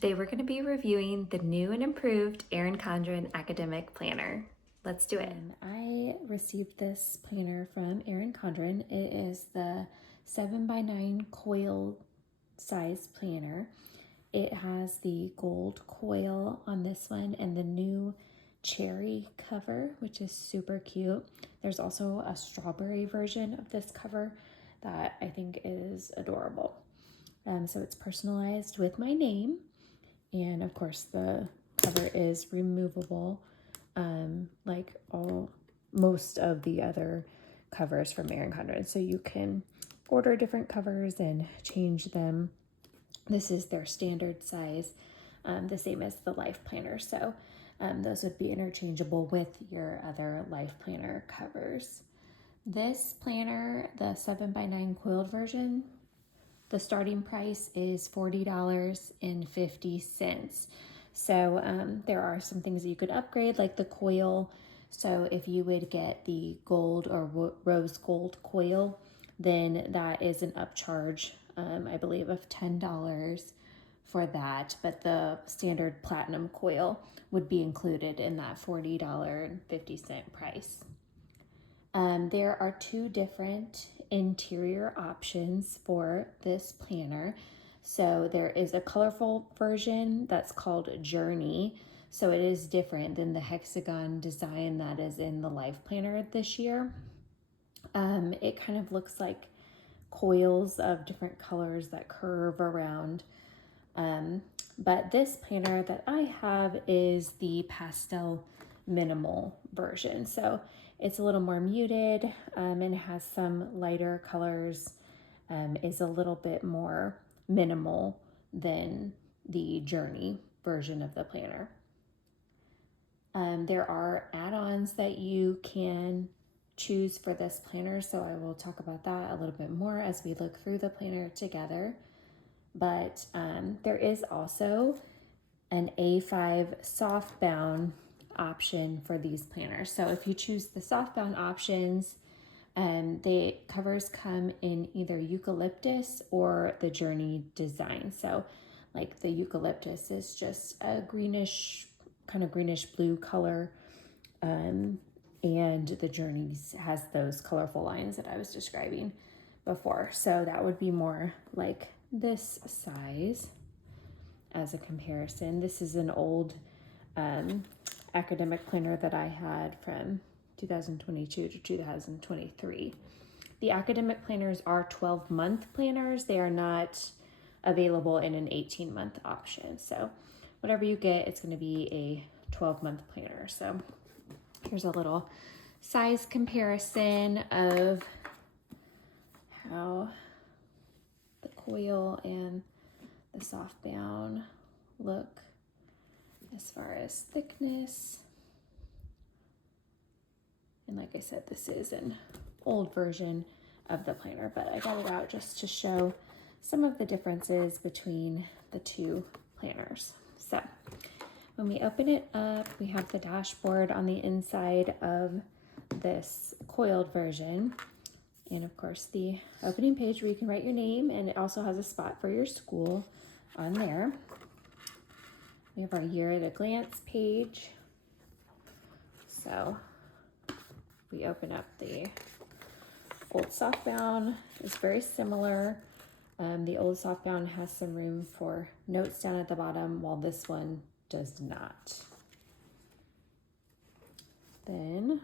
Today we're going to be reviewing the new and improved Erin Condren Academic Planner. Let's do it. I received this planner from Erin Condren. It is the 7x9 coil size planner. It has the gold coil on this one and the new cherry cover, which is super cute. There's also a strawberry version of this cover that I think is adorable. So it's personalized with my name, and of course the cover is removable, like most of the other covers from Erin Condren. So you can order different covers and change them. This is their standard size, the same as the life planner. So those would be interchangeable with your other life planner covers. This planner, the 7x9 coiled version, the starting price is $40.50. So there are some things that you could upgrade, like the coil. So if you would get the gold or rose gold coil, then that is an upcharge, I believe, of $10 for that. But the standard platinum coil would be included in that $40.50 price. There are two different interior options for this planner. So there is a colorful version that's called Journey. So it is different than the hexagon design that is in the life planner this year. It kind of looks like coils of different colors that curve around. But this planner that I have is the pastel minimal version. So it's a little more muted, and has some lighter colors, is a little bit more minimal than the Journey version of the planner. There are add-ons that you can choose for this planner, so I will talk about that a little bit more as we look through the planner together. But there is also an A5 softbound option for these planners. So if you choose the softbound options, the covers come in either eucalyptus or the Journey design. So like the eucalyptus is just a greenish, kind of greenish blue color, and the Journeys has those colorful lines that I was describing before. So that would be more like this size as a comparison. This is an old academic planner that I had from 2022 to 2023. The academic planners are 12-month planners. They are not available in an 18-month option. So whatever you get, it's going to be a 12-month planner. So here's a little size comparison of how the coil and the softbound look as far as thickness. And like I said, this is an old version of the planner, but I got it out just to show some of the differences between the two planners. So when we open it up, we have the dashboard on the inside of this coiled version. And of course the opening page where you can write your name, and it also has a spot for your school on there. We have our year at a glance page. So we open up the old softbound. It's very similar. The old softbound has some room for notes down at the bottom, while this one does not. Then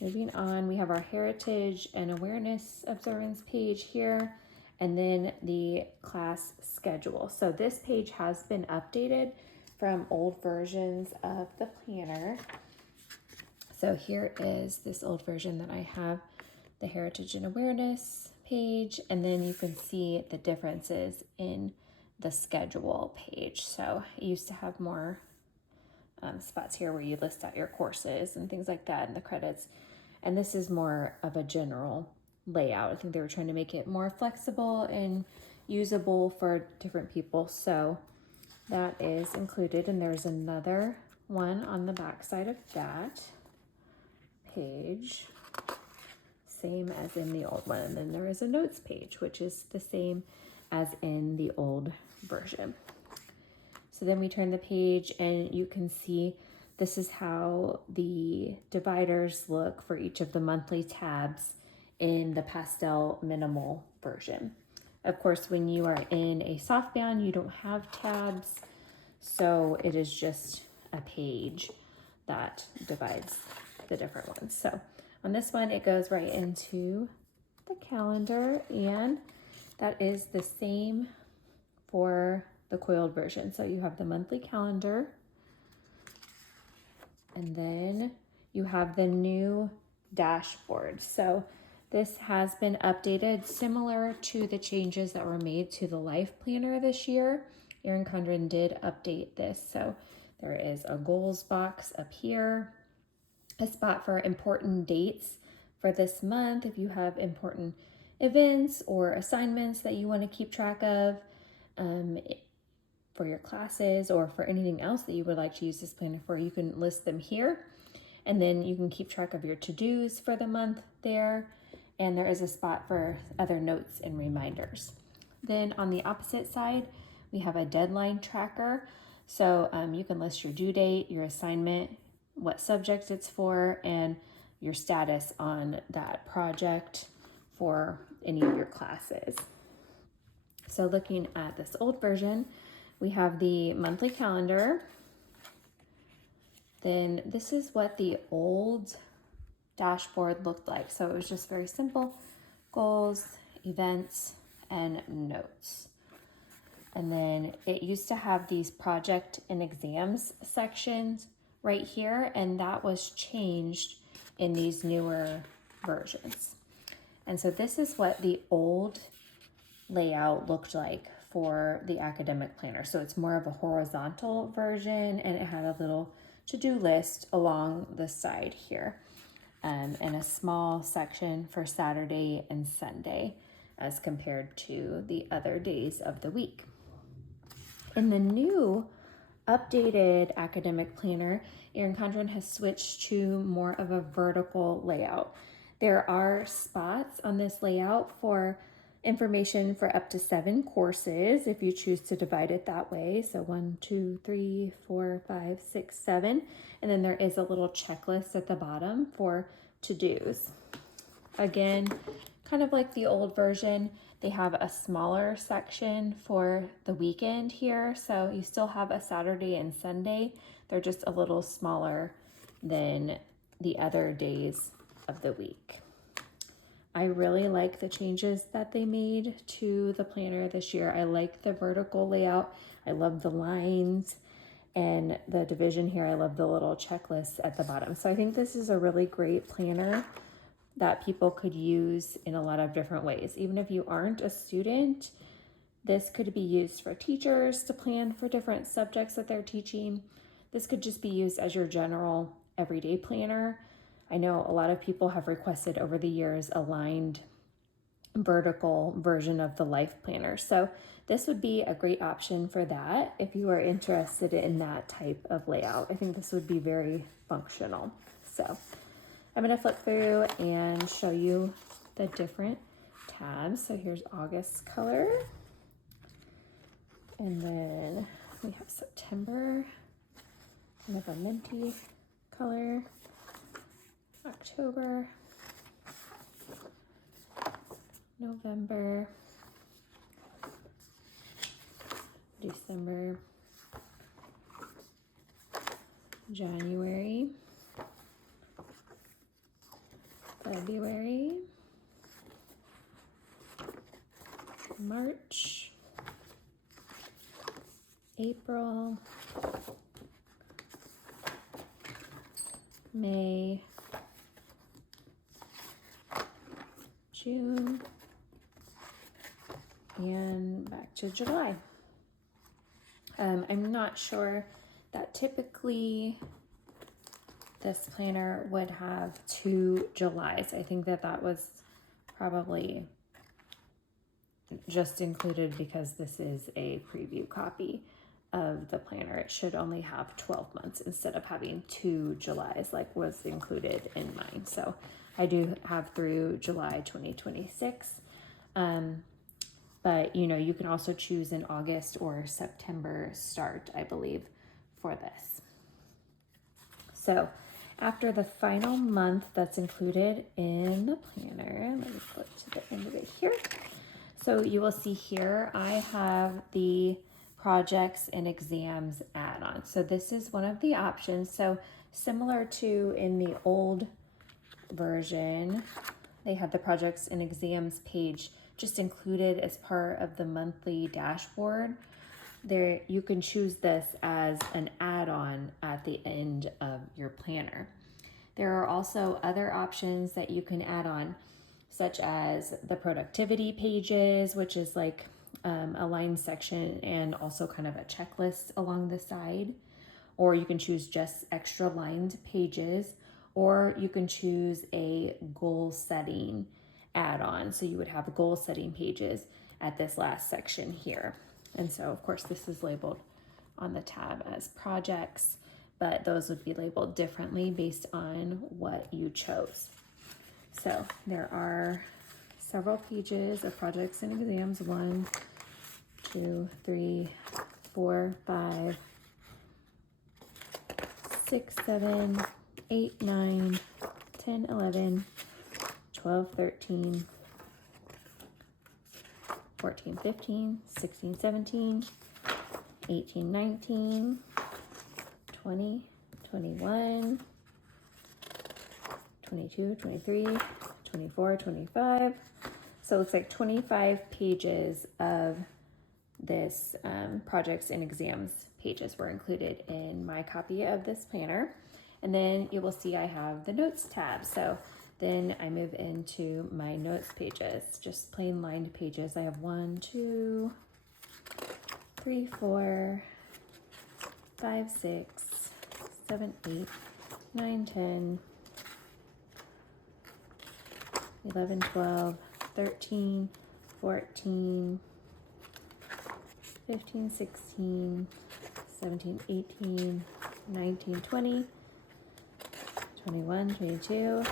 moving on, we have our heritage and awareness observance page here, and then the class schedule. So this page has been updated from old versions of the planner. So here is this old version that I have, the heritage and awareness page, and then you can see the differences in the schedule page. So it used to have more spots here where you list out your courses and things like that and the credits. And this is more of a general layout. I think they were trying to make it more flexible and usable for different people. So that is included. And there's another one on the back side of that page, same as in the old one. And then there is a notes page, which is the same as in the old version. So then we turn the page and you can see this is how the dividers look for each of the monthly tabs in the pastel minimal version. Of course, when you are in a softbound, you don't have tabs, so it is just a page that divides the different ones. So on this one, it goes right into the calendar, and that is the same for the coiled version. So you have the monthly calendar, and then you have the new dashboard. So this has been updated similar to the changes that were made to the life planner this year. Erin Condren did update this. So there is a goals box up here, a spot for important dates for this month if you have important events or assignments that you want to keep track of for your classes or for anything else that you would like to use this planner for. You can list them here, and then you can keep track of your to-dos for the month there, and there is a spot for other notes and reminders. Then on the opposite side, we have a deadline tracker. So you can list your due date, your assignment, what subject it's for, and your status on that project for any of your classes. So looking at this old version, we have the monthly calendar. Then this is what the old dashboard looked like. So it was just very simple: goals, events, and notes. And then it used to have these project and exams sections right here, and that was changed in these newer versions. And so this is what the old layout looked like for the academic planner. So it's more of a horizontal version, and it had a little to-do list along the side here, and a small section for Saturday and Sunday as compared to the other days of the week. In the new updated academic planner, Erin Condren has switched to more of a vertical layout. There are spots on this layout for information for up to 7 courses if you choose to divide it that way. So 1, 2, 3, 4, 5, 6, 7. And then there is a little checklist at the bottom for to-dos. Again, kind of like the old version, they have a smaller section for the weekend here. So you still have a Saturday and Sunday. They're just a little smaller than the other days of the week. I really like the changes that they made to the planner this year. I like the vertical layout. I love the lines and the division here. I love the little checklist at the bottom. So I think this is a really great planner that people could use in a lot of different ways. Even if you aren't a student, this could be used for teachers to plan for different subjects that they're teaching. This could just be used as your general everyday planner. I know a lot of people have requested over the years a lined vertical version of the life planner. So this would be a great option for that if you are interested in that type of layout. I think this would be very functional. So I'm going to flip through and show you the different tabs. So here's August's color. And then we have September, kind of a minty color. October, November, December, January, February, March, April, May, June, and back to July. I'm not sure that typically this planner would have 2 Julys. I think that was probably just included because this is a preview copy of the planner. It should only have 12 months instead of having 2 Julys like was included in mine. So I do have through July 2026. but you can also choose an August or September start, I believe, for this. So after the final month that's included in the planner, let me go to the end of it here. So you will see here, I have the projects and exams add-on. So this is one of the options. So similar to in the old version, they had the projects and exams page just included as part of the monthly dashboard. There, you can choose this as an add-on at the end of your planner. There are also other options that you can add on, such as the productivity pages, which is like a line section and also kind of a checklist along the side. Or you can choose just extra lined pages, or you can choose a goal setting add-on. So you would have goal setting pages at this last section here. And so of course this is labeled on the tab as projects, but those would be labeled differently based on what you chose. So there are several pages of projects and exams. 1, 2, 3, 4, 5, 6, 7, 8, 9, 10, 11, 12, 13, 14, 15, 16, 17, 18, 19, 20, 21, 22, 23, 24, 25. So it looks like 25 pages of this projects and exams pages were included in my copy of this planner. And then you will see I have the notes tab. So then I move into my notes pages, just plain lined pages. I have 1, 2, 3, 4, 5, 6, 7, 8, 9, 10, 11, 12, 13, 14, 15, 16, 17, 18, 19, 20, 21, 22,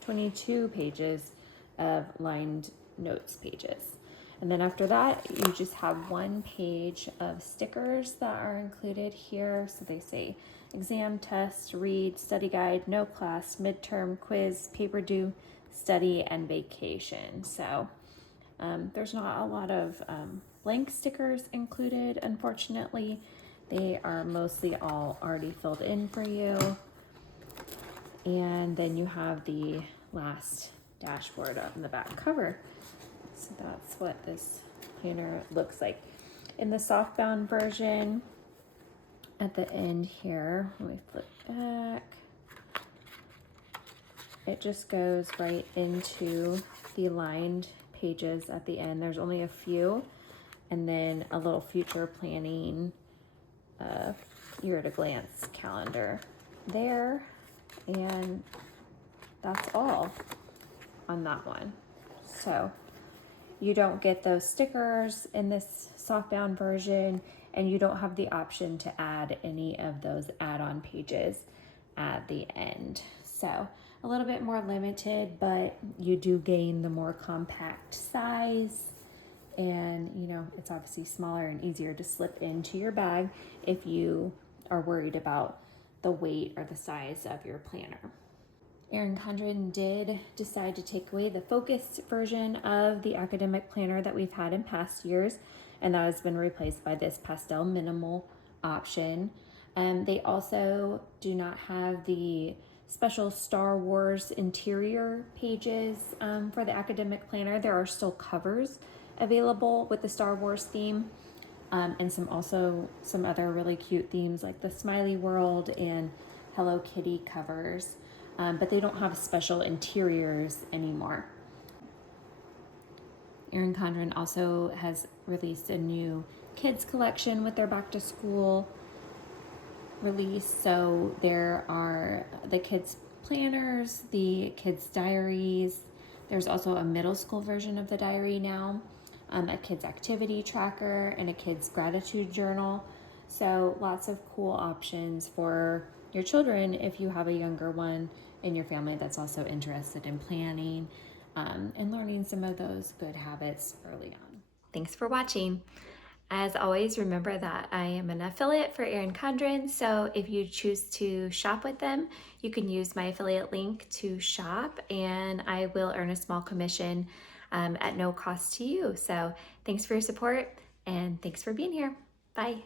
22 pages of lined notes pages. And then after that, you just have one page of stickers that are included here. So they say exam, test, read, study guide, no class, midterm, quiz, paper due, study, and vacation. So there's not a lot of blank stickers included, unfortunately. They are mostly all already filled in for you. And then you have the last dashboard on the back cover. So that's what this planner looks like. In the softbound version, at the end here, let me flip back. It just goes right into the lined pages at the end. There's only a few, and then a little future planning year at a glance calendar there, and that's all on that one. So you don't get those stickers in this softbound version, and you don't have the option to add any of those add-on pages at the end. So a little bit more limited, but you do gain the more compact size, and it's obviously smaller and easier to slip into your bag if you are worried about the weight or the size of your planner. Erin Condren did decide to take away the focused version of the academic planner that we've had in past years, and that has been replaced by this pastel minimal option. They also do not have the special Star Wars interior pages for the academic planner. There are still covers available with the Star Wars theme, and some other really cute themes like the Smiley World and Hello Kitty covers, but they don't have special interiors anymore. Erin Condren also has released a new kids collection with their back to school release. So there are the kids planners, the kids diaries. There's also a middle school version of the diary now, a kids activity tracker, and a kids gratitude journal. So lots of cool options for your children if you have a younger one in your family that's also interested in planning and learning some of those good habits early on. Thanks for watching. As always, remember that I am an affiliate for Erin Condren, so if you choose to shop with them, you can use my affiliate link to shop, and I will earn a small commission at no cost to you. So thanks for your support, and thanks for being here. Bye.